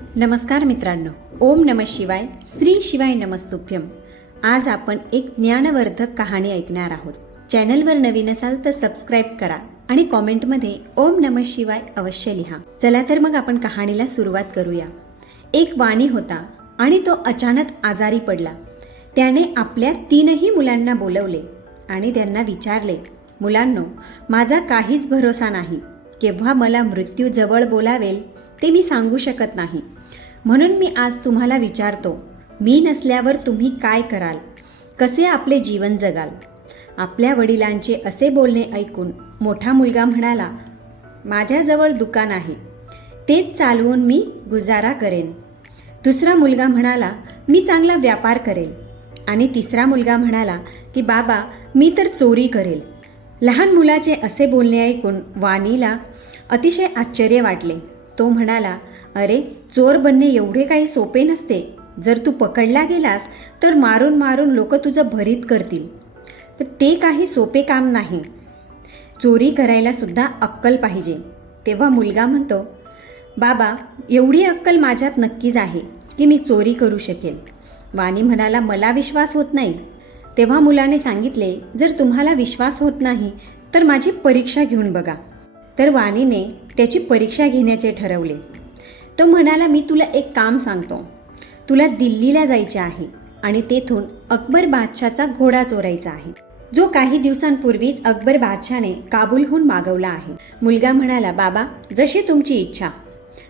नमस्कार मित्रांनो, ओम नमः शिवाय, श्री शिवाय नमस्तुभ्यम. आज आपण एक ज्ञानवर्धक कहाणी ऐकणार आहोत. चॅनलवर नवीन असाल तर सबस्क्राईब करा आणि कॉमेंटमध्ये ओम नमः शिवाय अवश्य लिहा. चला तर मग आपण कहाणीला सुरुवात करूया. एक वाणी होता आणि तो अचानक आजारी पडला. त्याने आपल्या 3ही मुलांना बोलवले आणि त्यांना विचारले, मुलांनो, माझा काहीच भरोसा नाही. केव्हा मला मृत्यू जवळ बोलावेल ते मी सांगू शकत नाही. म्हणून मी आज तुम्हाला विचारतो, मी नसल्यावर तुम्ही काय कराल, कसे आपले जीवन जगाल. आपल्या वडिलांचे असे बोलणे ऐकून मोठा मुलगा म्हणाला, माझ्याजवळ दुकान आहे, तेच चालवून मी गुजारा करेन. दुसरा मुलगा म्हणाला, मी चांगला व्यापार करेल. आणि तिसरा मुलगा म्हणाला की बाबा, मी तर चोरी करेल. लहान मुलाचे असे बोलणे ऐकून वाणीला अतिशय आश्चर्य वाटले. तो म्हणाला, अरे, चोर बनणे एवढे काही सोपे नसते. जर तू पकडला गेलास तर मारून मारून लोक तुझं भरीत करतील. पण ते काही सोपे काम नाही. चोरी करायला सुद्धा अक्कल पाहिजे. तेव्हा मुलगा म्हणतो, बाबा, एवढी अक्कल माझ्यात नक्कीच आहे की मी चोरी करू शकेल. वाणी म्हणाला, मला विश्वास होत नाही. तेव्हा मुलाने सांगितले, जर तुम्हाला विश्वास होत नाही तर माझी परीक्षा घेऊन बघा. तर वाणीने त्याची परीक्षा घेण्याचे ठरवले. तो म्हणाला, मी तुला एक काम सांगतो. तुला दिल्लीला जायचे आहे आणि तेथून अकबर बादशाचा घोडा चोरायचा आहे, जो काही दिवसांपूर्वीच अकबर बादशाने काबूलहून मागवला आहे. मुलगा म्हणाला, बाबा, जशी तुमची इच्छा,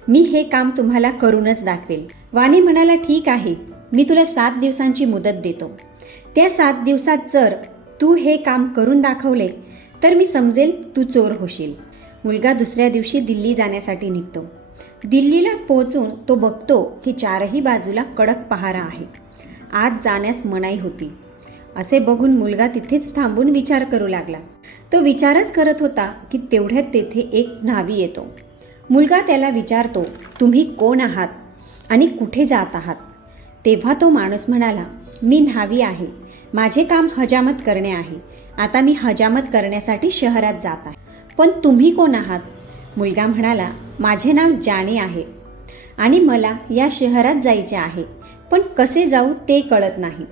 मी हे काम तुम्हाला करूनच दाखवेल. वाणी म्हणाला, ठीक आहे, मी तुला 7 दिवसांची मुदत देतो. त्या 7 दिवसात जर तू हे काम करून दाखवले तर मी समजेल तू चोर होशील. मुलगा दुसऱ्या दिवशी दिल्ली जाण्यासाठी निघतो. दिल्लीला पोहोचून तो बघतो की 4ही बाजूला कडक पहारा आहे. आत जाण्यास मनाई होती. असे बघून मुलगा तिथेच थांबून विचार करू लागला. तो विचारच करत होता की तेवढ्यात तेथे एक न्हावी येतो. मुलगा त्याला विचारतो, तुम्ही कोण आहात आणि कुठे जात आहात. तेव्हा तो माणूस म्हणाला, मी न्हावी आहे, माझे काम हजामत करणे आहे. आता मी हजामत करण्यासाठी शहरात जात आहे. पण तुम्ही कोण आहात. मुलगा म्हणाला, माझे नाव जानी आहे आणि मला या शहरात जायचे आहे, पण कसे जाऊ ते कळत नाही.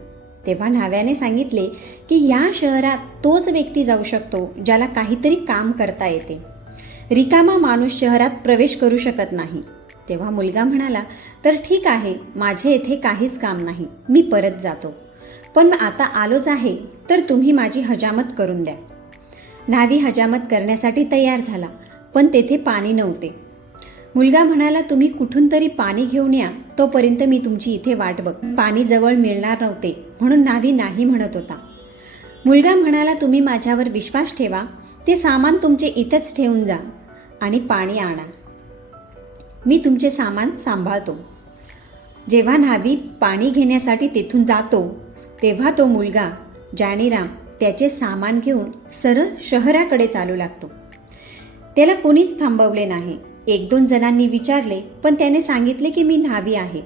तेव्हा न्हाव्याने सांगितले की या शहरात तोच व्यक्ती जाऊ शकतो ज्याला काहीतरी काम करता येते. रिकामा माणूस शहरात प्रवेश करू शकत नाही. तेव्हा मुलगा म्हणाला, तर ठीक आहे, माझे येथे काहीच काम नाही, मी परत जातो. पण आता आलोच आहे तर तुम्ही माझी हजामत करून द्या. न्हावी हजामत करण्यासाठी तयार झाला, पण तेथे पाणी नव्हते. मुलगा म्हणाला, तुम्ही कुठून तरी पाणी घेऊन या, तोपर्यंत मी तुमची इथे वाट बघ. पाणी जवळ मिळणार नव्हते म्हणून न्हावी नाही म्हणत होता. मुलगा म्हणाला, तुम्ही माझ्यावर विश्वास ठेवा, ते सामान तुमचे इथंच ठेवून जा आणि पाणी आणा, मी तुमचे सामान सांभाळतो. जेव्हा न्हावी पाणी घेण्यासाठी तेथून जातो तेव्हा तो मुलगा जानीराम त्याचे सामान घेऊन सरळ शहराकडे चालू लागतो. त्याला कोणीच थांबवले नाही. 1-2 जणांनी विचारले, पण त्याने सांगितले की मी न्हावी आहे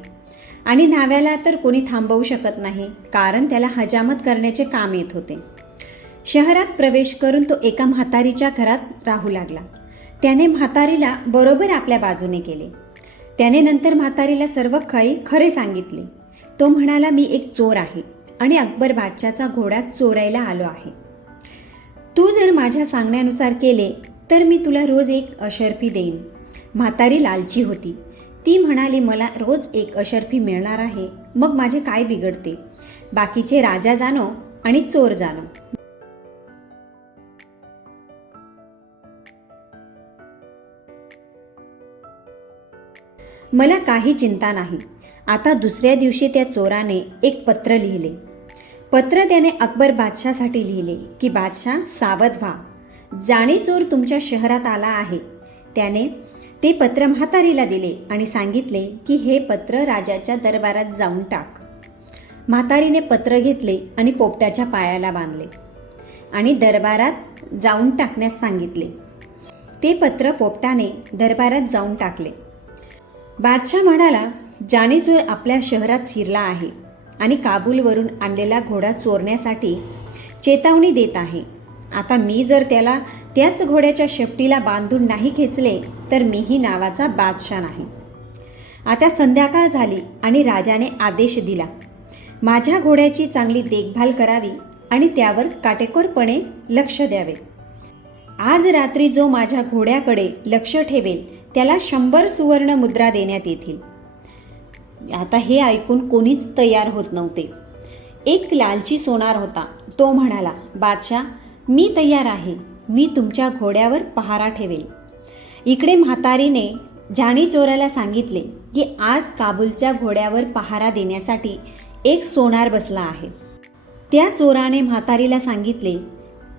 आणि न्हाव्याला तर कोणी थांबवू शकत नाही, कारण त्याला हजामत करण्याचे काम येत होते. शहरात प्रवेश करून तो एका म्हातारीच्या घरात राहू लागला. त्याने म्हातारीला बरोबर आपल्या बाजूने केले. त्याने नंतर म्हातारीला सर्व काही खरे सांगितले. तो म्हणाला, मी एक चोर आहे आणि अकबर बादशाचा घोडा चोरायला आलो आहे. तू जर माझ्या सांगण्यानुसार केले तर मी तुला रोज 1 अशर्फी देईन. म्हातारी लालची होती. ती म्हणाली, मला रोज 1 अशर्फी मिळणार आहे, मग माझे काय बिघडते. बाकीचे राजा जाणो आणि चोर जाणो. मला काही चिंता नाही. आता दुसऱ्या दिवशी त्या चोराने एक पत्र लिहिले. पत्र त्याने अकबर बादशासाठी लिहिले की बादशाह, सावध व्हा, जाणी चोर तुमच्या शहरात आला आहे. त्याने ते पत्र म्हातारीला दिले आणि सांगितले की हे पत्र राजाच्या दरबारात जाऊन टाक. म्हातारीने पत्र घेतले आणि पोपटाच्या पायाला बांधले आणि दरबारात जाऊन टाकण्यास सांगितले. ते पत्र पोपटाने दरबारात जाऊन टाकले. बादशाह म्हणाला, जानी चोर आपल्या शहरात शिरला आहे आणि काबूलवरून आणलेला घोडा चोरण्यासाठी चेतावणी देत आहे. आता मी जर त्याला त्याच घोड्याच्या शेपटीला बांधून नाही खेचले तर मीही नावाचा बादशाह नाही. आता संध्याकाळ झाली आणि राजाने आदेश दिला, माझ्या घोड्याची चांगली देखभाल करावी आणि त्यावर काटेकोरपणे लक्ष द्यावे. आज रात्री जो माझ्या घोड्याकडे लक्ष ठेवेल त्याला 100 सुवर्ण मुद्रा देण्यात येतील. आता हे ऐकून कोणीच तयार होत नव्हते. एक लालची सोनार होता. तो म्हणाला, बादशाह, मी तयार आहे. मी तुमच्या घोड्यावर पहारा ठेवेल. इकडे म्हातारीने जानी चोराला सांगितले की आज काबूलच्या घोड्यावर पहारा देण्यासाठी एक सोनार बसला आहे. त्या चोराने म्हातारीला सांगितले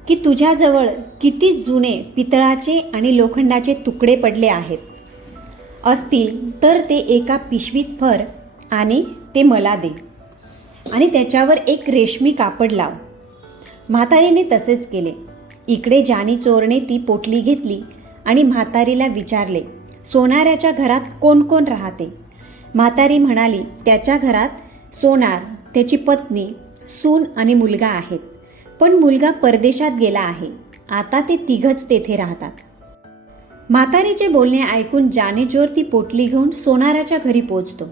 की तुझ्याजवळ किती जुने पितळाचे आणि लोखंडाचे तुकडे पडले आहेत असतील तर ते एका पिशवीत भर आणि ते मला दे आणि त्याच्यावर एक रेशमी कापड लाव. म्हातारीने तसेच केले. इकडे जानी चोरने ती पोटली घेतली आणि म्हातारीला विचारले, सोनाराच्या घरात कोण कोण राहते? म्हातारी म्हणाली, त्याच्या घरात सोनार, त्याची पत्नी, सून आणि मुलगा आहेत. पण मुलगा परदेशात गेला आहे. आता ते तिघच तेथे राहतात. म्हातारीचे बोलणे ऐकून जानी चोर ती पोटली घेऊन सोनाराच्या घरी पोहोचतो.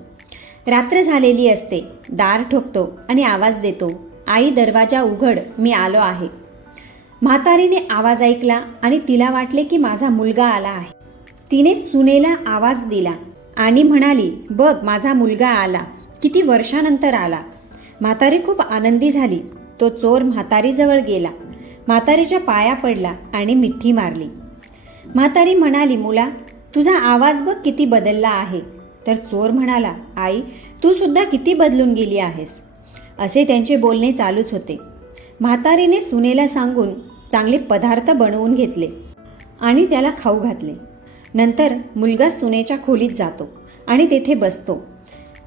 रात्र झालेली असते. दार ठोकतो आणि आवाज देतो, आई दरवाजा उघड, मी आलो आहे. म्हातारीने आवाज ऐकला आणि तिला वाटले की माझा मुलगा आला आहे. तिने सुनेला आवाज दिला आणि म्हणाली, बघ माझा मुलगा आला, किती वर्षानंतर आला. म्हातारी खूप आनंदी झाली. तो चोर म्हातारीजवळ गेला, म्हातारीच्या पाया पडला आणि मिठी मारली. म्हातारी म्हणाली, मुला, तुझा आवाज बघ किती बदलला आहे. तर चोर म्हणाला, आई तू सुद्धा किती बदलून गेली आहेस. असे त्यांचे बोलणे चालूच होते. म्हातारीने सुनेला सांगून चांगले पदार्थ बनवून घेतले आणि त्याला खाऊ घातले. नंतर मुलगा सुनेच्या खोलीत जातो आणि तेथे बसतो.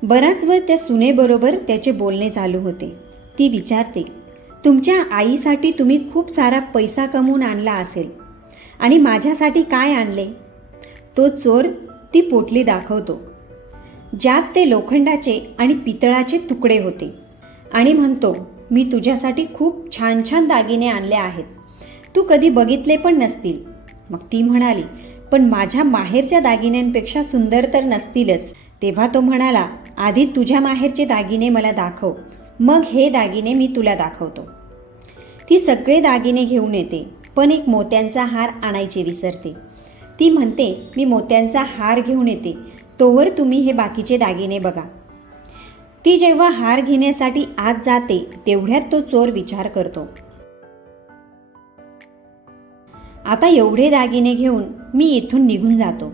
बराच वेळ त्या सुनेबरोबर त्याचे बोलणे चालू होते. ती विचारते, तुमच्या आईसाठी तुम्ही खूप सारा पैसा कमवून आणला असेल आणि माझ्यासाठी काय आणले? तो चोर ती पोटली दाखवतो, ज्यात ते लोखंडाचे आणि पितळाचे तुकडे होते आणि म्हणतो, मी तुझ्यासाठी खूप छान छान दागिने आणले आहेत. तू कधी बघितले पण नसतील. मग ती म्हणाली, पण माझ्या माहेरच्या दागिन्यांपेक्षा सुंदर तर नसतीलच. तेव्हा तो म्हणाला, आधी तुझ्या माहेरचे दागिने मला दाखव, मग हे दागिने मी तुला दाखवतो. ती सगळे दागिने घेऊन येते, पण एक मोत्यांचा हार आणायचे विसरते. ती म्हणते, मी मोत्यांचा हार घेऊन येते, तोवर तुम्ही हे बाकीचे दागिने बघा. ती जेव्हा हार घेण्यासाठी आत जाते तेवढ्यात तो चोर विचार करतो, आता एवढे दागिने घेऊन मी इथून निघून जातो.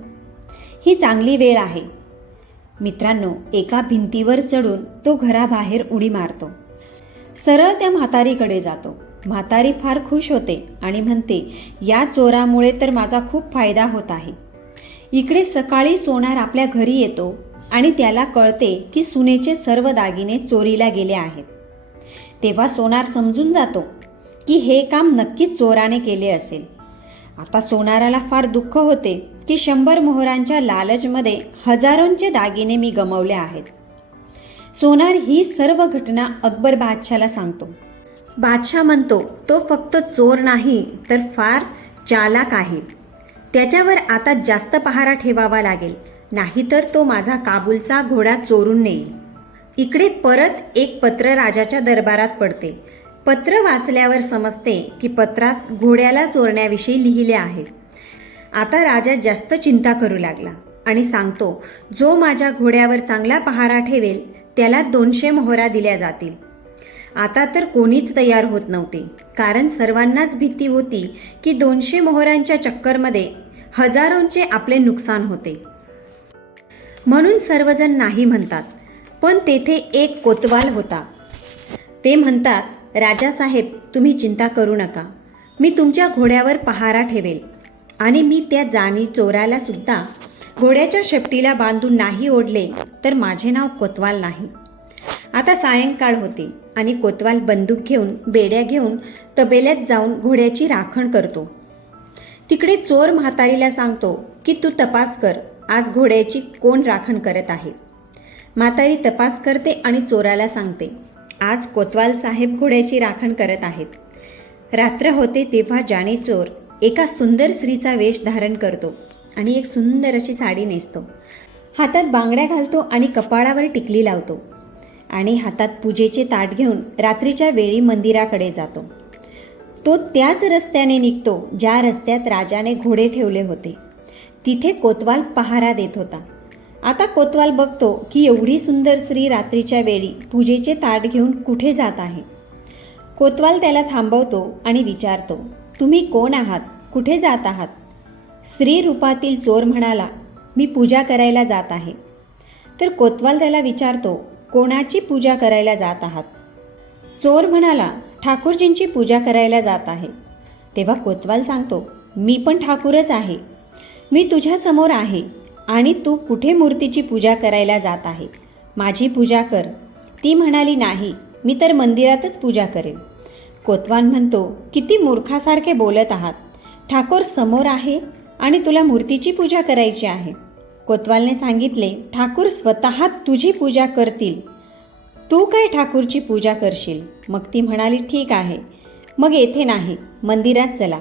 ही चांगली वेळ आहे. मित्रांनो, एका भिंतीवर चढून तो घराबाहेर उडी मारतो. सरळ त्या म्हातारीकडे जातो. म्हातारी फार खुश होते आणि म्हणते, या चोरामुळे तर माझा खूप फायदा होत आहे. इकडे सकाळी सोनार आपल्या घरी येतो आणि त्याला कळते की सुनेचे सर्व दागिने चोरीला गेले आहेत. तेव्हा सोनार समजून जातो की हे काम नक्कीच चोराने केले असेल. आता सोनाराला फार दुःख होते की 100 मोहरांच्या लालचमध्ये हजारोंचे दागिने मी गमावले आहेत. सोनार ही सर्व घटना अकबर बादशाला सांगतो. बादशाह म्हणतो, तो फक्त चोर नाही तर फार चालाक आहे. त्याच्यावर आता जास्त पहारा ठेवावा लागेल, नाहीतर तो माझा काबूलचा घोडा चोरून नेईल. इकडे परत एक पत्र राजाच्या दरबारात पडते. पत्र वाचल्यावर समजते की पत्रात घोड्याला चोरण्याविषयी लिहिले आहे. आता राजा जास्त चिंता करू लागला आणि सांगतो, जो माझ्या घोड्यावर चांगला पहारा ठेवेल त्याला 200 मोहरा दिल्या जातील. आता तर कोणीच तयार होत नव्हते, कारण सर्वांनाच भीती होती की 200 मोहरांच्या चक्करमध्ये हजारोंचे आपले नुकसान होते. म्हणून सर्वजण नाही म्हणतात. पण तेथे एक कोतवाल होता. ते म्हणतात, राजासाहेब, तुम्ही चिंता करू नका. मी तुमच्या घोड्यावर पहारा ठेवेल आणि मी त्या जानी चोराला सुद्धा घोड्याच्या शेपटीला बांधून नाही ओढले तर माझे नाव कोतवाल नाही. आता सायंकाळ होते आणि कोतवाल बंदूक घेऊन, बेड्या घेऊन तबेल्यात जाऊन घोड्याची राखण करतो. तिकडे चोर म्हातारीला सांगतो की तू तपास कर, आज घोड्याची कोण राखण करत आहे. म्हातारी तपास करते आणि चोराला सांगते, आज कोतवाल साहेब घोड्याची राखण करत आहेत. रात्र होते तेव्हा जानी चोर एका सुंदर स्त्रीचा वेश धारण करतो आणि एक सुंदर अशी साडी नेसतो. हातात बांगड्या घालतो आणि कपाळावर टिकली लावतो आणि हातात पूजेचे ताट घेऊन रात्रीच्या वेळी मंदिराकडे जातो. तो त्याच रस्त्याने निघतो ज्या रस्त्यात राजाने घोडे ठेवले होते. तिथे कोतवाल पहारा देत होता. आता कोतवाल बघतो की एवढी सुंदर स्त्री रात्रीच्या वेळी पूजेचे ताट घेऊन कुठे जात आहे. कोतवाल त्याला थांबवतो आणि विचारतो, तुम्ही कोण आहात, कुठे जात आहात? स्त्री रूपातील चोर म्हणाला, मी पूजा करायला जात आहे. तर कोतवाल त्याला विचारतो, कोणाची पूजा करायला जात आहात? चोर म्हणाला, ठाकूरजींची पूजा करायला जात आहे. तेव्हा कोतवाल सांगतो, मी पण ठाकूरच आहे. मी तुझ्या समोर आहे आणि तू कुठे मूर्तीची पूजा करायला जात आहे? माझी पूजा कर. ती म्हणाली, नाही, मी तर मंदिरातच पूजा करेन. कोतवाल म्हणतो, किती मूर्खासारखे बोलत आहात. ठाकूर समोर आहे आणि तुला मूर्तीची पूजा करायची आहे. कोतवालने सांगितले, ठाकूर स्वतः तुझी पूजा करतील. तू काय ठाकूरची पूजा करशील? मग ती म्हणाली, ठीक आहे, मग येथे नाही, मंदिरात चला.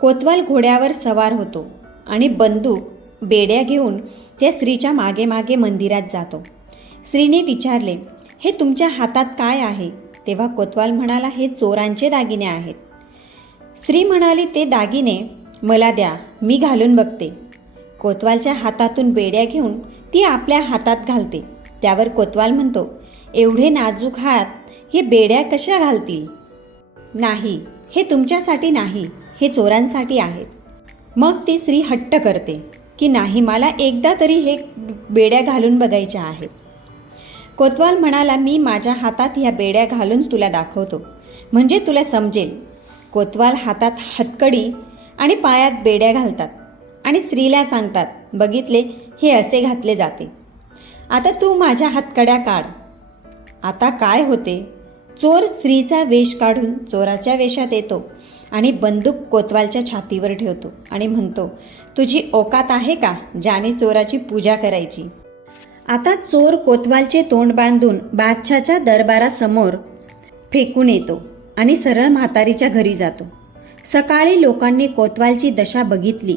कोतवाल घोड्यावर सवार होतो आणि बंदूक बेड्या घेऊन त्या स्त्रीच्या मागे मागे मंदिरात जातो. स्त्रीने विचारले, हे तुमच्या हातात काय आहे? तेव्हा कोतवाल म्हणाला, हे चोरांचे दागिने आहेत. स्त्री म्हणाली, ते दागिने मला द्या, मी घालून बघते. कोतवालच्या हातातून बेड्या घेऊन ती आपल्या हातात घालते. त्यावर कोतवाल म्हणतो, एवढे नाजूक हात हे बेड्या कशा घालतील? नाही, हे तुमच्यासाठी नाही, हे चोरांसाठी आहेत. मग ती स्त्री हट्ट करते की नाही, मला एकदा तरी हे बेड्या घालून बघायच्या आहेत. कोतवाल म्हणाला, मी माझ्या हातात ह्या बेड्या घालून तुला दाखवतो, म्हणजे तुला समजेल. कोतवाल हातात हतकडी आणि पायात बेड्या घालतात आणि स्त्रीला सांगतात, बघितले, हे असे घातले जाते. आता तू माझ्या हातकड्या काढ. आता काय होते? चोर स्त्रीचा वेश काढून चोराच्या वेशात येतो आणि बंदूक कोतवालच्या छातीवर ठेवतो आणि म्हणतो, तुझी औकात आहे का ज्याने चोराची पूजा करायची? आता चोर कोतवालचे तोंड बांधून बादशाच्या दरबारासमोर फेकून येतो आणि सरळ म्हातारीच्या घरी जातो. सकाळी लोकांनी कोतवालची दशा बघितली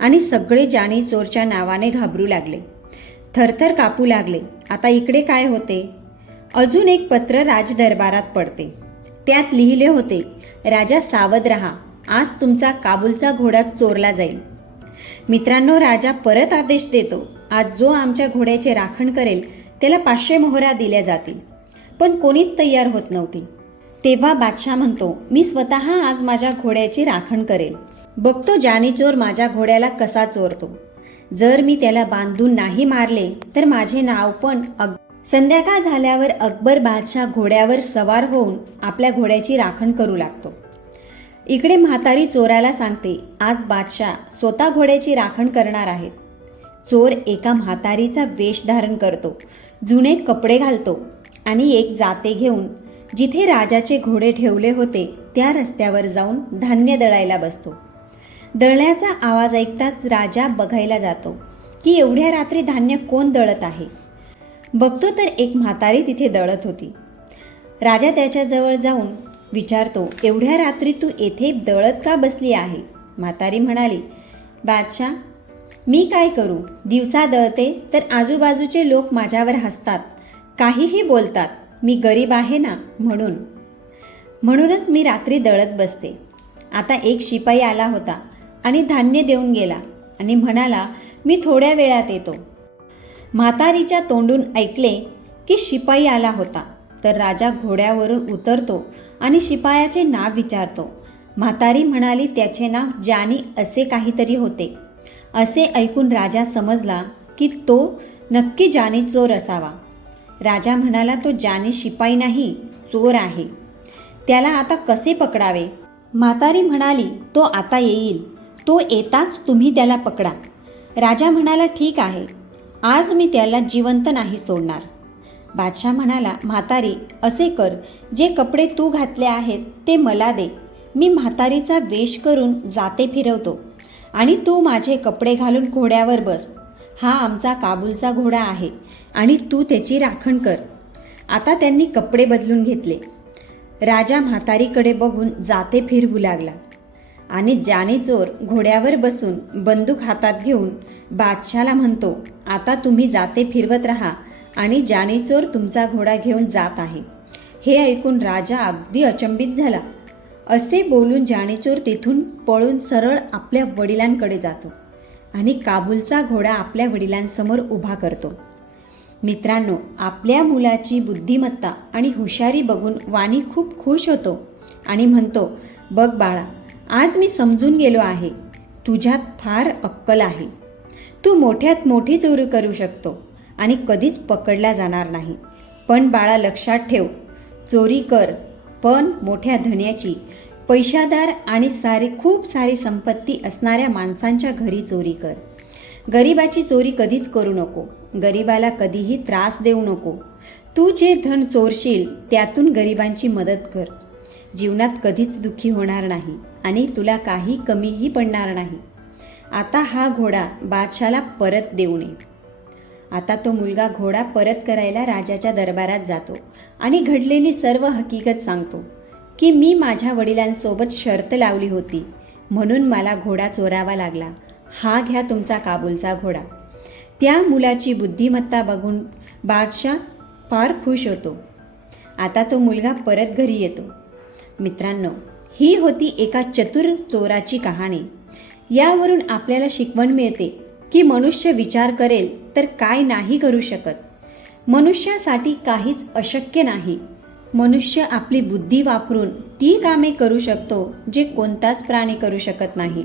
आणि सगळे जानी चोरच्या नावाने घाबरू लागले, थरथर कापू लागले. आता इकडे काय होते? अजून एक पत्र राजदरबारात पडते. त्यात लिहिले होते, राजा सावध रहा, आज तुमचा काबूलचा घोडा चोरला जाईल. मित्रांनो, राजा परत आदेश देतो, आज जो आमच्या घोड्याचे राखण करेल त्याला 500 मोहरा दिल्या जातील. पण कोणीच तयार होत नव्हती. तेव्हा बादशाह म्हणतो, मी स्वतः आज माझ्या घोड्याची राखण करेल. बघतो जानी चोर माझ्या घोड्याला कसा चोरतो. जर मी त्याला बांधून नाही मारले तर माझे नाव पण. संध्याकाळ झाल्यावर अकबर बादशाह घोड्यावर सवार होऊन आपल्या घोड्याची राखण करू लागतो. इकडे म्हातारी चोराला सांगते, आज बादशाह स्वतः घोड्याची राखण करणार आहेत. चोर एका म्हातारीचा वेश धारण करतो, जुने कपडे घालतो आणि एक जाते घेऊन जिथे राजाचे घोडे ठेवले होते त्या रस्त्यावर जाऊन धान्य दळायला बसतो. दळण्याचा आवाज ऐकताच राजा बघायला जातो की एवढ्या रात्री धान्य कोण दळत आहे. बघतो तर एक म्हातारी तिथे दळत होती. राजा त्याच्याजवळ जाऊन विचारतो, एवढ्या रात्री तू येथे दळत का बसली आहे? म्हातारी म्हणाली, बादशाह, मी काय करू? दिवसा दळते तर आजूबाजूचे लोक माझ्यावर हसतात, काहीही बोलतात. मी गरीब आहे ना, म्हणूनच मी रात्री दळत बसते. आता एक शिपाई आला होता आणि धान्य देऊन गेला आणि म्हणाला, मी थोड्या वेळात येतो. म्हातारीच्या तोंडून ऐकले की शिपाई आला होता. तर राजा घोड्यावरून उतरतो आणि शिपायाचे नाव विचारतो. म्हातारी म्हणाली, त्याचे नाव जानी असे काहीतरी होते. असे ऐकून राजा समजला की तो नक्की जानी चोर असावा. राजा म्हणाला, तो जानी शिपाई नाही, चोर आहे. त्याला आता कसे पकडावे? म्हातारी म्हणाली, तो आता येईल, तो येताच तुम्ही त्याला पकडा. राजा म्हणाला, ठीक आहे, आज मी त्याला जिवंत नाही सोडणार. बादशाह म्हणाला, म्हातारी, असे कर, जे कपडे तू घातले आहेत ते मला दे. मी म्हातारीचा वेश करून जाते फिरवतो आणि तू माझे कपडे घालून घोड्यावर बस. हा आमचा काबूलचा घोडा आहे आणि तू त्याची राखण कर. आता त्यांनी कपडे बदलून घेतले. राजा म्हातारीकडे बघून जाते फिरवू लागला. आणि जाणीचोर घोड्यावर बसून बंदूक हातात घेऊन बादशाला म्हणतो, आता तुम्ही जाते फिरवत राहा आणि जाणीचोर तुमचा घोडा घेऊन जात आहे. हे ऐकून राजा अगदी अचंबित झाला. असे बोलून जाणीचोर तिथून पळून सरळ आपल्या वडिलांकडे जातो आणि काबूलचा घोडा आपल्या वडिलांसमोर उभा करतो. मित्रांनो, आपल्या मुलाची बुद्धिमत्ता आणि हुशारी बघून वाणी खूप खुश होतो आणि म्हणतो, बघ बाळा, आज मी समजून गेलो आहे, तुझ्यात फार अक्कल आहे. तू मोठ्यात मोठी चोरी करू शकतो आणि कधीच पकडला जाणार नाही. पण बाळा, लक्षात ठेव, चोरी कर, पण मोठ्या धन्याची, पैशादार आणि खूप सारी संपत्ती असणाऱ्या माणसांच्या घरी चोरी कर. गरिबाची चोरी कधीच करू नको. गरिबाला कधीही त्रास देऊ नको. तू जे धन चोरशील त्यातून गरिबांची मदत कर. जीवनात कधीच दुःखी होणार नाही आणि तुला काही कमीही पडणार नाही. आता हा घोडा बादशाला परत देऊ नये. आता तो मुलगा घोडा परत करायला राजाच्या दरबारात जातो आणि घडलेली सर्व हकीकत सांगतो की मी माझ्या वडिलांसोबत शर्त लावली होती म्हणून मला घोडा चोरावा लागला. हा घ्या तुमचा काबूलचा घोडा. त्या मुलाची बुद्धिमत्ता बघून बादशाह फार खुश होतो. आता तो मुलगा परत घरी येतो. मित्रांनो, ही होती एका चतुर चोराची कहाणी. यावरून आपल्याला शिकवण मिळते की मनुष्य विचार करेल तर काय नाही करू शकत. मनुष्यासाठी काहीच अशक्य नाही. मनुष्य आपली बुद्धी वापरून ती कामे करू शकतो जे कोणताच प्राणी करू शकत नाही.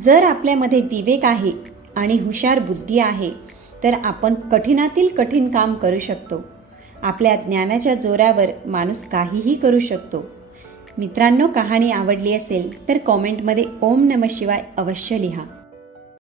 जर आपल्यामध्ये विवेक आहे आणि हुशार बुद्धी आहे तर आपण कठीणातील कठीण काम करू शकतो. आपल्या ज्ञानाच्या जोरावर माणूस काहीही करू शकतो. मित्रांनो, कहाणी आवडली असेल तर कॉमेंटमध्ये ओम नमः शिवाय अवश्य लिहा.